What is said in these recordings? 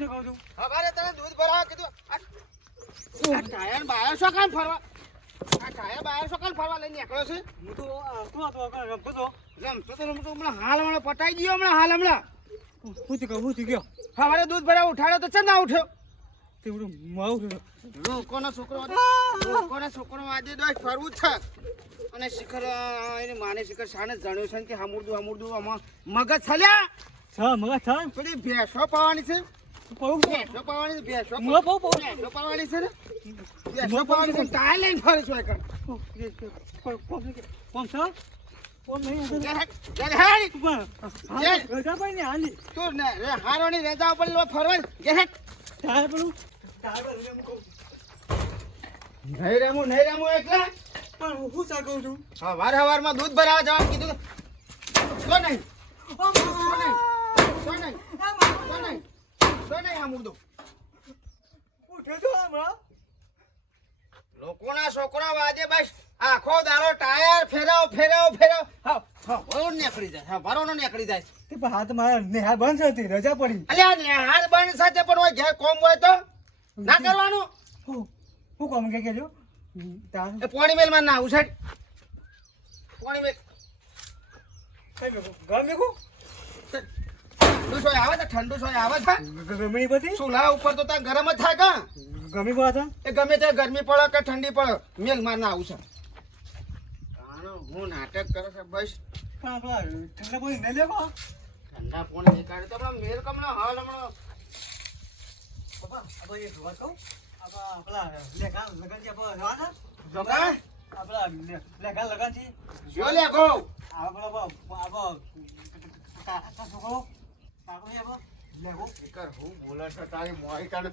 તે કહું છું હવારે તને દૂધ ભરાવા કીધું આ ટાયર બાયર શું કામ ફરવા આ ટાયર બાયર શું કામ ફરવા લઈને નીકળ્યો છે હું તો રમતો તો રમતો તો હમણાં હાલ પટાઈ ગયો હમણાં હું તે કહું હું ગયો હવારે દૂધ ભરાવા ઉઠાડ્યો તો ચમ ના ઉઠ્યો તેવડું માવું લોકોનો છોકરો આજે દોય ફરવું જ છે અને શિખર એને માને શિખર શાને જાણ્યું છે કે હમુરદું આમાં મગજ છલ્યા મગજ છ પેલી ભેંસો પાવાની છે ભેંસો પાવાની છે ને ભેંસો પાવાની છે ટાયર લઈને ફરે છો એકર કોમ છો કોમ નહીં રજા પાઈ ને હાલી તું ને હારોની રજા ઉપર લો ફરવા ગેટ ટાયર પેલું નહીં રેમું એકલા પણ હું સા કહું છું હવારમાં દૂધ ભરાવા જવાનું કીધું શું નહીં લોકોના છોકરા વાજે બસ આખો દાડો ટાયર ફેરાવ નીકળી જાય ભરો નીકળી જાય તે પણ હાથ મારા નેહાર બંધ હતી રજા પડી અલ્યા નેહાર બંધ સાથે પણ હોય ઘેર કોમ હોય તો ના કરવાનું હું કોમ કે કેજો એ પોણી મેલ માં ના ઉછાડ પોણી મેલ ગમે કો ઠંડુ સોય આવે છે ગમે બધી ચૂલા ઉપર તો ત્યાં ગરમ જ થાય કા ગમે કો હતા એ ગમે તે ગરમી પડે કે ઠંડી પડે મેલ માં ના આવશે હું નાટક કરે છે બસ ઠંડા પાણી નહીં લેવા ઠંડા પાણી નીકાળે તો હમણાં મેલ કમણા હાલ હમણાં બાબા હવે એક વાત કહું આપણા લેખા લગન છે આપણા જોકા આપણા લેખા લગન છે જો લે ગો આપણા છોકરો આપણે આપો લેવો કર હું બોલે છે તારી મોઈ કાઢ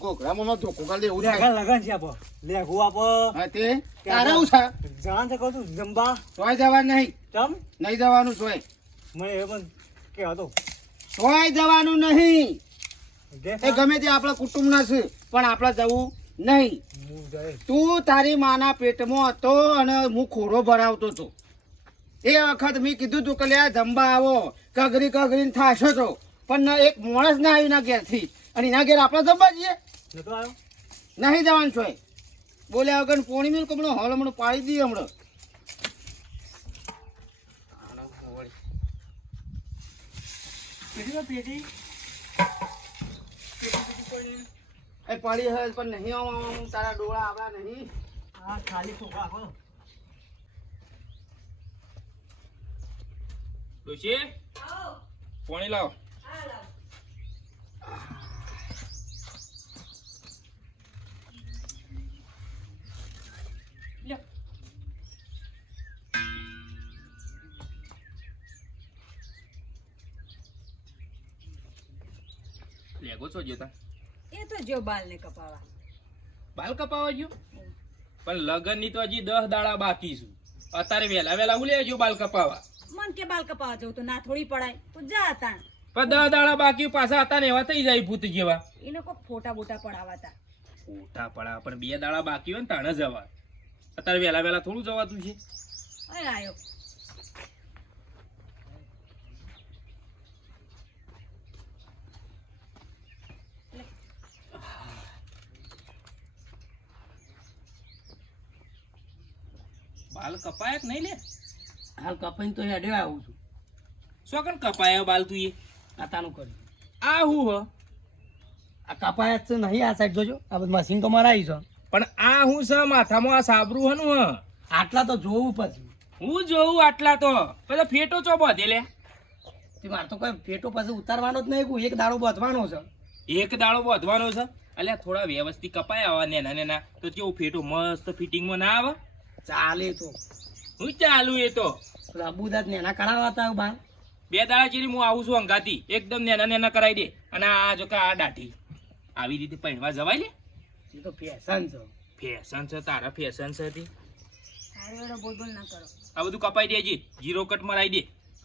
કોકરામાં ધોકો કરી દે એવું લેખા લગન છે આપો લેખું આપો હા તે તારે હું છે જાણ છે કહું છું જંબા સોય જવાનું નહીં ચમ નહીં જવાનું સોય મને એ પણ કે હતો સોય જવાનું નહીં એ ગમે તે આપણા કુટુંબના છે પણ આપણે જવું નહીં તું તારી માના પેટમાં હતો અને હું ખોરો ભરાવતો હતો એ વખત મેં કીધું તું કે લે જંબા આવો કગરીને થાશો છો પણ એક માણસ ના આવ્યું ના ઘેરથી અને એના ઘેર આપણે જંબા જઈએ નતો આવ્યો નહીં જવાનું છો બોલ્યા વગર પોણી મિલ કમણો હળ હમણાં પાડી દઈએ હમણાં પેટી એ પડી હોય પણ નહીં આવવાનું તારા ડોળા આવડા નહીં હા ખાલી છોકરા હો ડોશી પાણી લાવ લેગો છો જતા એ તો જો બાલ ને કપાવા બાલ કપાવા ગયો પણ લગન ની તો હજી 10 દાડા બાકી છે અત્યારે વેલા ઉલે જો બાલ કપાવા મન કે બાલ કપાવા જવું તો ના થોડી પડાય તો જા તાણ પણ 10 દાડા બાકી પાછા હતા ને એવા થઈ જાય ભૂત જેવા એ લોકો ફોટા બોટા પડાવાતા ફોટા પડા પણ 2 દાડા બાકી હોય ને તાણે જવા અત્યારે વેલા થોડું જવાતું છે અરે આયો બાલ કપાયા કે નહીં લે હાલ કપાઈને તો હેડે આવું છું શું કપાયા બાલ તું એ આતાનું કર્યું આ હું હ આ કપાયા જ છે નહીં આ સાઈડ જોજો આ બધું મશીન તો મરાવી છે પણ આ હું છે માથામાં આ સાબરું હનું હ આટલા તો જોવું પછી હું જોઉં આટલા તો પેલા ફેટો ચો બધે લે તે મારે તો કોઈ પેટો પછી ઉતારવાનો જ નહીં એક દાડો બાંધવાનો છે એક દાડો વધવાનો છે અલ્યા થોડા વ્યવસ્થિત કપાય આવા નેના તો કેવું ફેટો મસ્ત ફિટિંગમાં ના આવે ચાલે તો હું ચાલુ એ તો અબુદાત ને એના કરાવવા હતા બાર 2 દાડા ચીરી હું આવું છું અંગાતી એકદમ નેના કરાવી દે અને આ જો આ દાઢી આવી રીતે પહેરવા જવાય લે એ તો ફેશન છે ફેશન છે તારા ફેશન છે તી હારે એડો બોલ ના કરો આ બધું કપાઈ દેજી જીરો કટ મરાઈ દે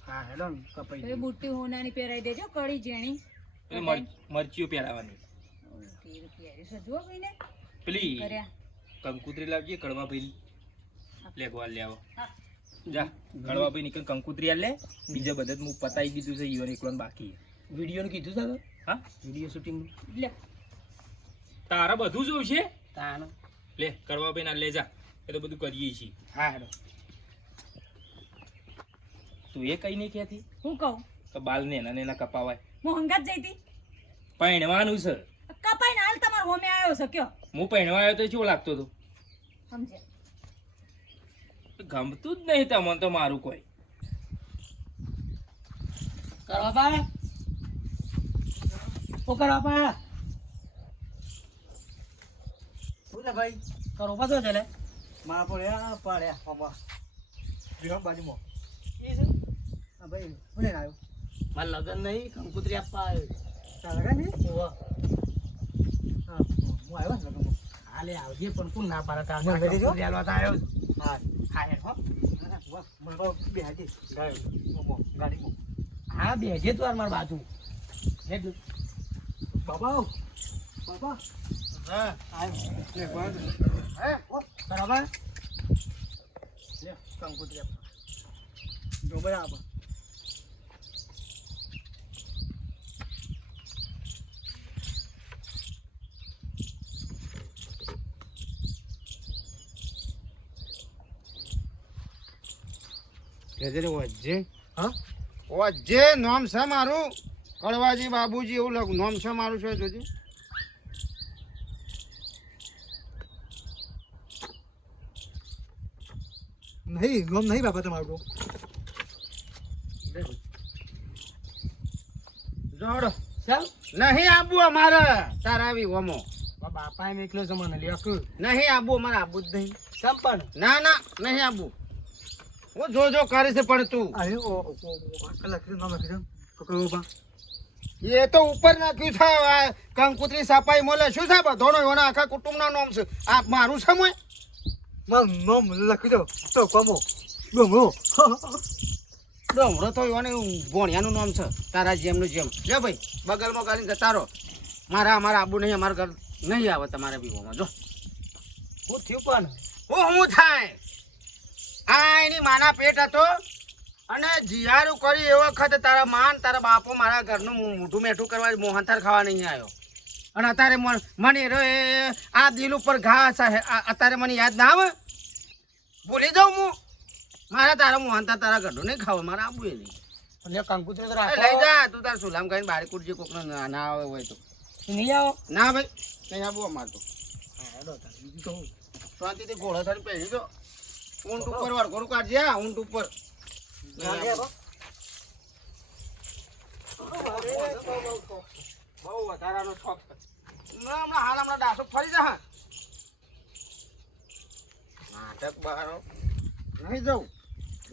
હા હેડો કપાઈ તો બુટ્ટી હોનાની પહેરાઈ દેજો કડી જેણી મરચીઓ પહેરાવાની સજવો કઈને પેલી કર્યા કંકુતરી લાવજે કડવા ભાઈ લે ગોળ લે આવો જા કડવા ભાઈ નીકળ કંકુતરી લે બીજા બધા હું પતાઈ દીધું છે ઈવન એકલોન બાકી વિડીયોનું કીધું છે હા વિડીયો શૂટિંગનું લે તારે બધું જોવું છે તાનો લે કરવા ભાઈ ના લે જા એ તો બધું કરીએ છીએ હા હેડો તું એ કઈ નહીં કહેતી હું કહું તો બાલ ને એના કપાવાય હું હંગાત જઈતી પહેણવાનું છે કપાઈને હાલ તમારો હોમે આવ્યો છે કયો હું પહેણવા આવ્યો તો કેવો લાગતો હતો સમજ્યા ગમતું જ નહીં તમને તો મારું કોઈ કરવા પાડે ઓ કરવા પાડે શું છે ભાઈ કરો પાછો છે લે માં પડ્યા પાડ્યા આમાં વિરામ બાજુમાં એ છે હા ભાઈ હું લઈને આવ્યો મારે લગન નહીં કંકુતરી આપવા આવ્યો તારા લગન છે ઓવા હા હું આવ્યો ને લગનમાં હાલે આવજે પણ કોણ ના પાડે તાર મને લઈ દેજો. કંકુતરી આલવા તો આવ્યો જ. હા હા હેડ હો ના ના વાહ મને તો બે હાથી ગાડીમાં હા બેજે તું યાર મારી બાજુ હેડ બાબા બાબા હા આવ્યો લે બંધ હે બરાબર લે કંકુતરી આપવા જો બરાબર વજ્જે હા વજ્જે નામ છે મારું કડવાજી બાબુજી એવું લખ નામ છે મારું છે જોજી નહીં ગમ નહીં બાબા તમારું જોડો ચાલ નહીં આબુ અમારે તારા વિહોમો બાપા એમ એકલો છે મને લ્યો નહીં આબુ અમારે આબુ જ નહીં સંપણ ના ના નહીં આબુ હું જો કરે છે પણ તું અરે ઓ લખી નામ લખી દઉં કકડો બા એ તો ઉપર નાખ્યું છે આ કંકુતરી સાપાઈ મોલે શું છે બધોનો એના આખા કુટુંબના નામ છે આ મારું છે મોય નામ લખી દો તો કમો ડોંગરો ડોમરો તો એને ભોણિયાનું નામ છે તારા જેમનું જેમ લે ભાઈ બગલમાં કરીને જતા રહો અમારા આબુ નહીં અમારા ઘર નહીં આવે તમારા વિહોમાં જો હું થયું પણ હું થાય આ એની માના પેટ હતો અને જીયારું કરી એ વખત તારા માન તારા બાપો મારા ઘરનું મોઢું મેઠું કરવા મોહનથાળ ખાવા નહીં આવ્યો અને અત્યારે મને આ દિલ ઉપર ઘા છે અત્યારે મને યાદ ના આવે ભૂલી જાઉં હું મારા તારા મોહનથાળ તારા ઘરનું નહીં ખાવા મારા આબુ એ નહીં અને કંકુતરી તો એ રાખો લઈ જા તું તાર સુલામ કરીને બારી કુટજી કોકનો ના આવે હોય તો નહીં આવો ના ભાઈ નહીં આબુ અમારે તો હા હેડો તાર બીજું તો હું શાંતિથી ઘોડા થાળી પહેરી દો ઊંટ ઉપર વળગોરું કાઢજે હા ઊંટ ઉપર બહુ વધારાનો શોખ છે હમણાં ડાસો ફરી જા નાટક બારો નહીં જવું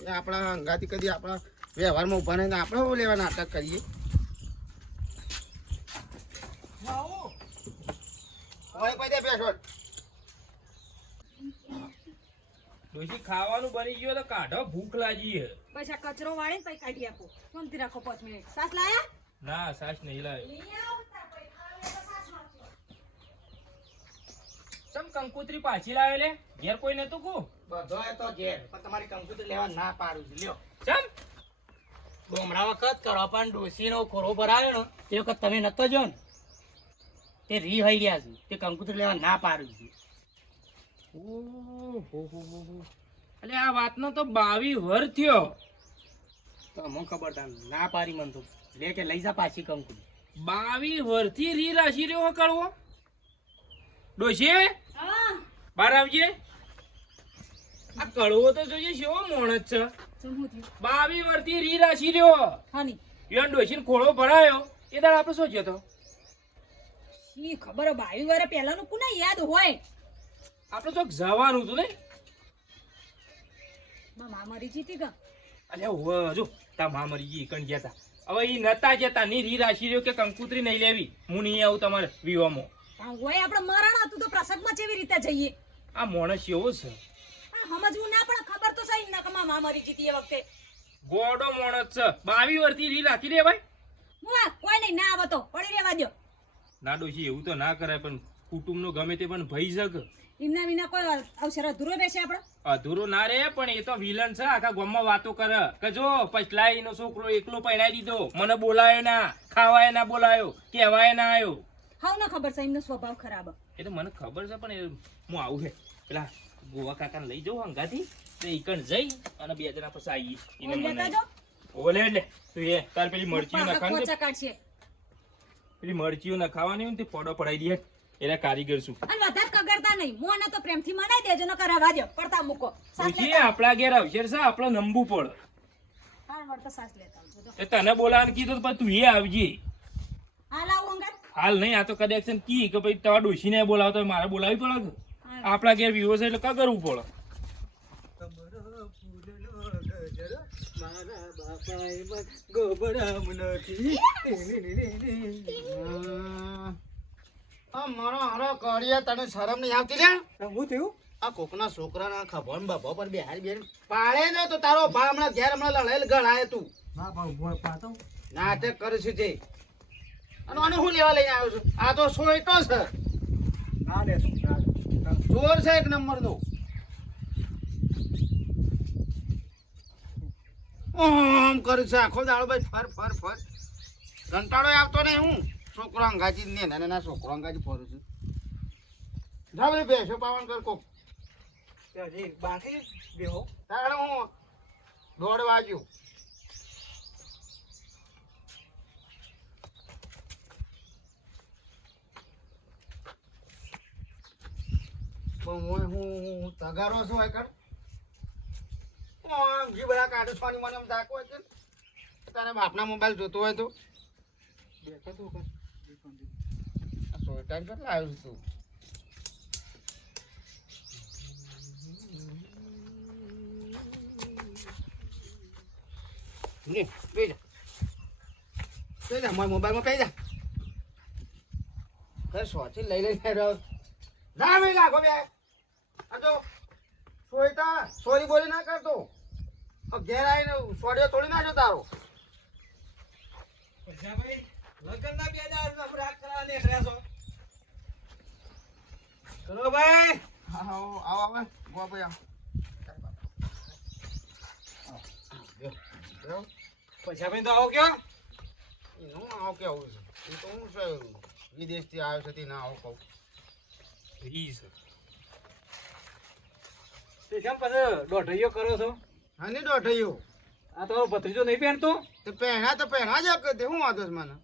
એ આપણા અંગાથી કદી આપણા વ્યવહારમાં ઉભા નહીં આપણે શું લેવા નાટક કરીએ બેસો ડોશી ખાવાનું બની ગયો તો કાઢો ભૂખ લાગી હે પછી આ કચરો વાળીને પછી કાઢી આપો શાંતિ રાખો 5 મિનિટ સાસ લાયા ના સાસ નહીં લાવ્યો લઈ આવો તાર પછી ખાવા તો સાસ વાળજો સમ કંકુતરી પાછી લાવે લે ઘેર કોઈ નતું કો બધો એ તો ઘેર પણ તમારી કંકુતરી લેવા ના પાડું છું લ્યો ચમ ડોમરા વખત કરો પણ ડોસીનો ખોરો ભરાયો ને તે વખત તમે નતો જો ને તે રી હઈ ગયા છે તે કંકુતરી લેવા ના પાડું છું અલે આ વાતનો તો 22 વર થયો તો મને ખબર તા ના પાડી મન તો લે કે લઈ જા પાછી કંકુતરી 22 વર્ષથી રી રાશી રહ્યો કળવો ડોશી હા બાર આવજે આ કળવો તો જોઈએ શેવો મોણસ છે શું થયું 22 વર્ષથી રી રાશી રહ્યો હાની ઈવન ડોશીને ખોળો ભરાયો એ દાડ આપણે શું તો શી ખબર 22 વર્ષ પહેલાનું કોને યાદ હોય આપણે તો જવાનું હતું ને મામા મરી જીતી ગા અલ્યા જો તા મા મરી ગઈ કણ ગયા તા હવે ઈ નતા જતા ની રી રાશી રહ્યો કે કંકુતરી નહીં લેવી હું નહીં આવું તમારે વિવામો હોય આપણે મરણ હતું તો પ્રસંગમાં કેવી રીતે જઈએ આ માણસ એવો છે આ સમજવું ના પણ ખબર તો સહી ના કે મામા મરી જીતી એ વખતે ગોડો માણસ છે 22 વર્ષથી રી રાખી દે ભાઈ હું કોઈ નહીં ના આવે તો પડી રહેવા દો ના ડોશી એવું તો ના કરાય પણ કુટુંબનો ગમે તે પણ ભઈ શક એમના વિના કોઈ અવસર અધૂરો રહેશે આપણો. અધૂરો ના રે, પણ એ તો વિલન છે, આખા ગામમાં વાતો કરે કે જો પછલાઈનો છોકરો એકલો પરણાઈ દીધો, મને બોલાયો ના, ખાવાય ના બોલાયો, કહેવાય ના આવ્યો. હાવ ના ખબર છે એમનો સ્વભાવ ખરાબ. એ તો મને ખબર છે, પણ હું આવું છે પેલા ગોવા કાકાને લઈ જાઉં હંગાથી, તો ઈકણ જઈ અને 2 જણા પછી આવીએ. એને ઓય લેતા મને જો. ઓલે લે તું એ તાર પેલી મરચીઓ પપ્પા નખાવાની, ખોચા કાઢશે. પેલી મરચીઓ નખાવાની હોય ને તે ફોડો પડાઈ દે, એના કારીગર છું. અને વધારે કગરતા નહીં. મોને તો પ્રેમથી મનાઈ દેજો, ન કરાવવા દો. પડતા મૂકો. સાસ પૂછીએ લેતા આપણા ઘેર અવસર છે, આપણો નંબુ પડ. હા વળતો સાસ લેતા આવજો જો. એ તને બોલાવાનું કીધું તો તું એ આવજે. હાલ આવું અંગત. હાલ નહીં, આ તો કદાચ છે ને કી કે ભાઈ તમારા ડોશીને બોલાવતો હોય, મારે બોલાવી પડે કે? આપણા ઘેર વિવો છે એટલે કા કરવું પડે? તમારો ફૂલનો ગજર મારા બાપાએ મન ગોબરામ નથી. મારો હારો કરીએ, તને શરમ નહીં આવતી લે? હું થયું આ કોકના છોકરાના ખભણ બાપા પર બેહારી બેન પાડે ને તો તારો ભા હમણાં ઘેર હમણાં લડાયેલ ગણાય તું. ના પણ હું પાતો નાટક કરે છે તે. અને આને હું લેવા લઈને આવ્યો છું? આ તો સોયટો છે, ના દે ચોર છે એક નંબરનો. આમ કરું છે આખો દાડો ભાઈ, ફર ફર ફર. કંટાળો આવતો નહીં. હું છોકરો અંગાજી ને નાના છોકરો અંગાજી ફરું છું. જા ભાઈ બેસો પાવન કર કોક. હજી બાકી બેહો. તારે હું 1:30 વાગ્યું. હું તગારો છું એકર. જી બધા કાઢો છોની મને એમ દાખવો છે. તારા બાપના મોબાઈલ જોતો હોય તો બેઠો તો કર. આ સોયટાન કેટલા આવ્યું તું? લે બે જા. બે જા મારા મોબાઈલમાં પે જા. કઈ સોચી લઈ લઈને રહ્યો. ના નહીં લાગો બે. આ તો સોયટા સોરી બોલી ના કરતો. ઘેર આવીને સોડિયો તોડી નાખ્યો તારો. પૈસા ભાઈ લગનના 2000 રાખ કરાવવા નીકળ્યા છો. ચલો ભાઈ. હા આવો આવો ગો ભાઈ આવો. પૈસા ભાઈ તો આવો કયો એનું આવો કેવું છે? એ તો હું છે વિદેશથી આવ્યો છે તે ના આવો કહું. ઈ છે. તે કેમ પછી દોઢૈયો કરો છો? હા નહીં દોઢૈયો. આ તમારો ભત્રીજો નહીં પહેરતો તે પહેણા જ તે હું વાંધો છે મને?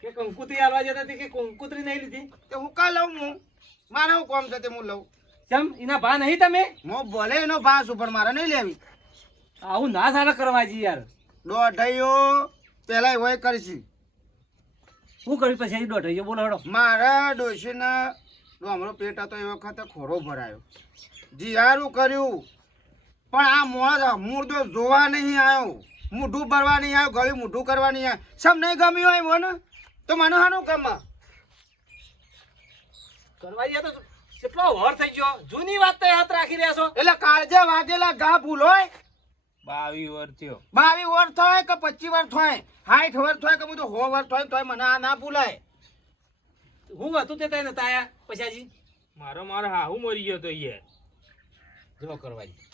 કે કંકુતરી આલવા જતા હતી કે કંકુતરી નહીં લીધી? તે હું કા લઉં? હું મારે હું કોમ છે તે હું લઉં. કેમ એના ભા નહીં તમે? હું ભલે એનો ભાસ ઉપર મારે નહીં લેવી. આવું ના સારા કરવા જી યાર. દોઢૈયો પેલા હોય કરશી. શું કર્યું પછી દોઢૈયો બોલો હડો. મારા ડોશીને હમણાં પેટ હતો એ વખતે ખોરો ભરાયો. જીયારું કર્યું પણ આ મુર્દો જોવા નહીં આવ્યો, મૂઢું ભરવા નહીં આવ્યો, ગળ્યું મૂઢું કરવા નહીં આવ્યો. સમ નહીં ગમ્યું હોય મને તો મને હાનું કમા કરવા ગયા તો કેટલો વર થઈ ગયો. જૂની વાત તો યાદ રાખી રહ્યા છો. એટલે કાળજે વાગેલા ઘા ભૂલ હોય. 22 વર્ષ થયો. 22 વર્ષ થાય કે 25 વર્ષ થાય, 60 વર્ષ થાય કે બધું 100 વર્ષ થાય તોય મને આ ના ભૂલાય. હું હતું તે તને તાયા પછાજી મારો હાહુ મરી ગયો તો યાર. જો કરવાજી.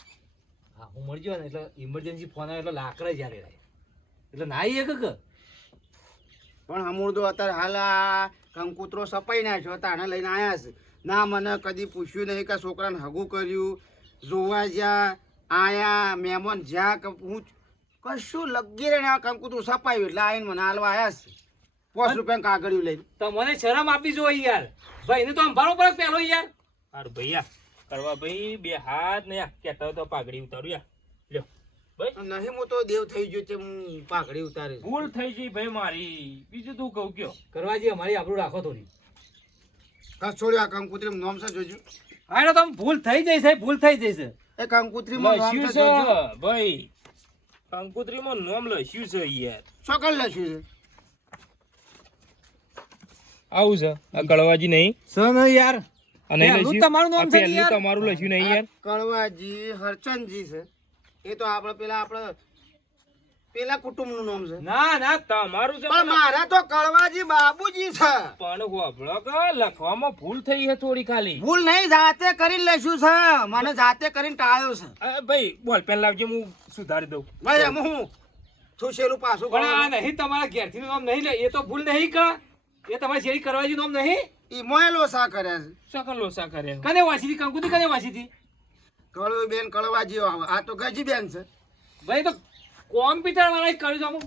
હા હું મળી ગયો ને એટલે ઇમરજન્સી ફોન આવ્યો એટલે લાકડા જ્યારે રહે એટલે ના આવી કે પણ હમુરદો અત્યારે હાલ આ કંકુતરો સપાઈ નાખ્યો તાણે લઈને આવ્યા છે. ના મને કદી પૂછ્યું નહીં કે છોકરાને હગું કર્યું, જોવા જ્યાં આયા મહેમાન જ્યાં કે હું કશું લગી રહીને આ કંકુતરું સપાયું એટલે આવીને મને હાલવા આવ્યા છે 5 રૂપિયા કાગળિયું લઈને. તો મને શરમ આપી જોઈએ યાર. ભાઈ એને તો અંભારો પડે પેલો યાર. અરે ભૈયા કરવા ભાઈ 2 હાથ ને કેતા તો પાઘડી ઉતારું યાર. લ્યો ભાઈ. નહીં હું તો દેવ થઈ ગયો છે, હું પાઘડી ઉતારી. ભૂલ થઈ ગઈ ભાઈ મારી, બીજું તું કહું કયો. કરવાજી અમારી આપણું રાખો થોડી. કસ છોડ્યું આ કંકુતરી નામ છે જોજો. હા તો તમે ભૂલ થઈ જશે, ભૂલ થઈ જશે. એ કંકુતરીમાં નામ લસ્યું છે જોજો. છે ભાઈ, કંકુતરીમાં નામ લસ્યું છે યાર. ચોકડ લખ્યું છે. આવું છે આ કળવાજી નહીં સન યાર. અને પહેલું તમારું નામ છે યાર. તમારું લસ્યું નહીં યાર. કળવાજી હરચંદજી છે. એ તો આપણે પેલા આપણે પેલા કુટુંબનું નામ છે ના ના તમારું છે પણ મારા તો કળવાજી બાબુજી છે. પણ હોભળો કે લખવામાં ભૂલ થઈ છે થોડી ખાલી. ભૂલ નહીં, જાતે કરી લેશું છે. મને જાતે કરીને ટાળ્યો છે. અરે ભાઈ બોલ પેન લાવજે હું સુધારી દઉં. ભાઈ એમ હું છુસેલું પાછું પણ આ ગણવાનું. નહીં તમારા ઘેરથી નું નામ નહીં લે એ તો ભૂલ નહીં કા એ તમારી શેરી કરવાજી નામ નહીં ઈમોય લોસા કર્યા છે. શકન લોસા કરે. કને વાંચી હતી કંકુતી કને વાંચી હતી કળવી બેન કળવાજી આવે. આ તો ગજી બેન છે. ભાઈ તો કોમ્પ્યુટર વાળા જ કર્યું છે અમુક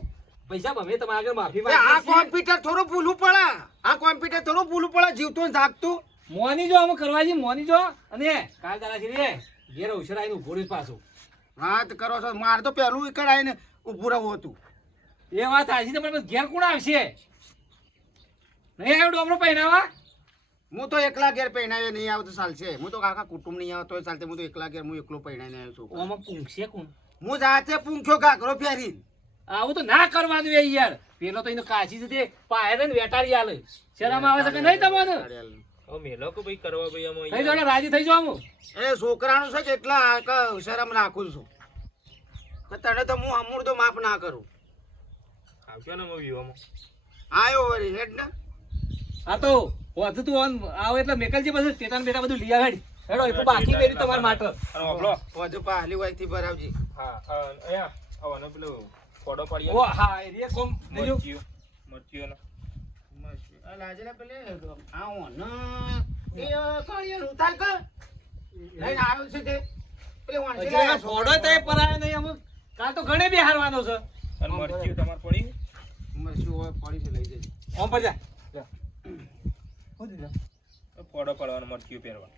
પૈસા અમે તમારા આગળ માફી એ આ માંગીએ છીએ. કોમ્પ્યુટર થોડું ભૂલું પડે. આ કોમ્પ્યુટર થોડું ભૂલું પડે. જીવતું ને જાગતું. મોની જો અમે કરવાજી મોની જો અને કાલ દાડા છે રે ઘેર ઉછળ આવીને ઉભો રહ્યું પાછું હા તો કરો છો. મારે તો પહેલું વિકેટ આવીને ઊભું રહેવું હતું. એ વાત હાચી છે પણ ઘેર કોણ આવશે નહીં આવ્યો ડોમરો પહેરાવા હું તો એકલા ઘેર પહેણાવે નહીં આવતો ચાલશે. હું તો કાકા કુટુંબ નહીં આવતો ચાલશે. હું તો એકલા ઘેર હું એકલો પહેણાઈને આવ્યો છું. ઓમાં પૂંછશે કોણ હું જાતે પૂંખ્યો ઘાઘરો પહેરી. આવું તો ના કરવાનું એ યાર પેલો તો એનો કાચી છે તે પાયરે ને વેટાડી આલે શરમ આવે છે કે નહીં તમને હવે મેલો કે ભાઈ કરવા ભાઈ આમાં થઈ જાવ રાજી થઈ જાવ આમ એ છોકરાનું છે કે એટલા શરમ રાખું છું કે તને તો હું અમૂળ તો માફ ના કરું. આવજો ને અમે વિવામાં. આયો વળી હેડ ને. હા તો વધુ તું આમ આવો એટલે મેકલજી પછી ટેટાન બેટા બધું લઈ આવેડી હેડો એટલું બાકી મેરી તમારા માટે અને હોભળો. વધુ પાલી વાયથી ભરાવજી. હા અહીંયા આવવાનો પેલો ફોડો પાડી ઓ હા એ રે કોમ લેજો મરચીઓનો. આ લાજને પેલે આવો ન એ કાળિયાનું ઉતાર કર. લઈને આવ્યો છે તે પેલે વાંચી હજી એના ફોડો તો એ પરાય નહીં અમુક કાલ તો ઘણે બી હારવાનો છે અને મરચીઓ તમારે પડી. મરચું હોય પડી છે લઈ જજે. ઓમ પર જા ફોડો પાડવાનો મરચીઓ પહેરવા.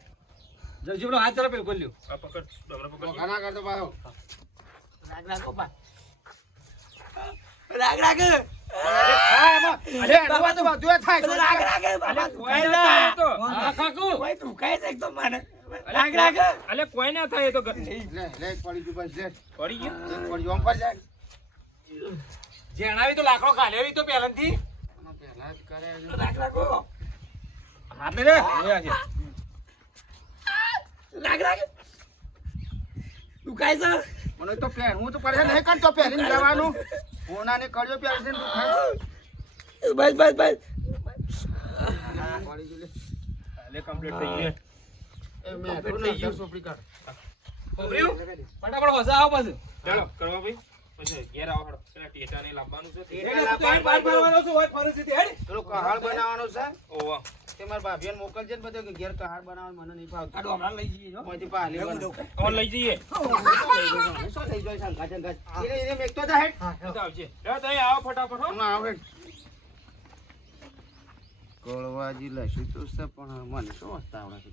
જલ્દી પેલો હાથ જરા પેલો ખોલ્યો આ પકડ ડમરો પકડ. ઘણા કરતો પાછો. રાગ રાગ ઓપા રાગ રાગ. હા એમાં અરે એમાં તો બધું એ થાય. રાગ રાગ. અલે કોઈ ના થાય તો. હા કાકુ ભાઈ તું કાઈ છે એકદમ મને. રાગ રાગ. અલે કોઈ ના થાય તો. લે લે પડી ગયું બસ લે. પડી ગયું. પડી ગયું આમ પર જાય. જેણાવી તો લાકડો કાઢ્યો તો પહેલાથી પહેલા જ કરે છે. રાગ રાગો હાથે રે રાગ રાગ. તું કાઈ છે મને તો પહેર હું તો પડે નહીં કાઢ તો પહેરીને જવાનું. હોનાને કળ્યો પહેરે છે તું ખાય. બસ બસ બસ. પડી ગયું લે. અલે કમ્પ્લીટ થઈ ગયું. એ મેં તો થઈ ગયું સોપડી કાઢ. ખબર્યું ફટાફટ હોસા આવો પાછું ચાલો કરવા ભાઈ. પછી ઘેર આવો હેડો. પેલા ટેટાને લાવવાનું છે. એટલે તું તો બાર મારવાનો છો હોય પરિસ્થિતિ હેડ પેલો કહાળ બનાવવાનો છે ઓવા. તે મારા ભાભીને મોકલજે ને બધો કે ઘેર કહાળ બનાવવાનું મને નહીં ભાવતું. આડો હમણાં લઈ જઈએ જો મોંથી પાલી બનાવ. ઓન લઈ જઈએ. શું થઈ જાય શંકા શંકા. એને મેકતો જા હેડ. તો આવજે. હેડો તઈ આવો ફટાફટ હો. હમણાં આવે. કળવાજી લઈશું તો છે પણ મને શું વસ્તા આવડે છે.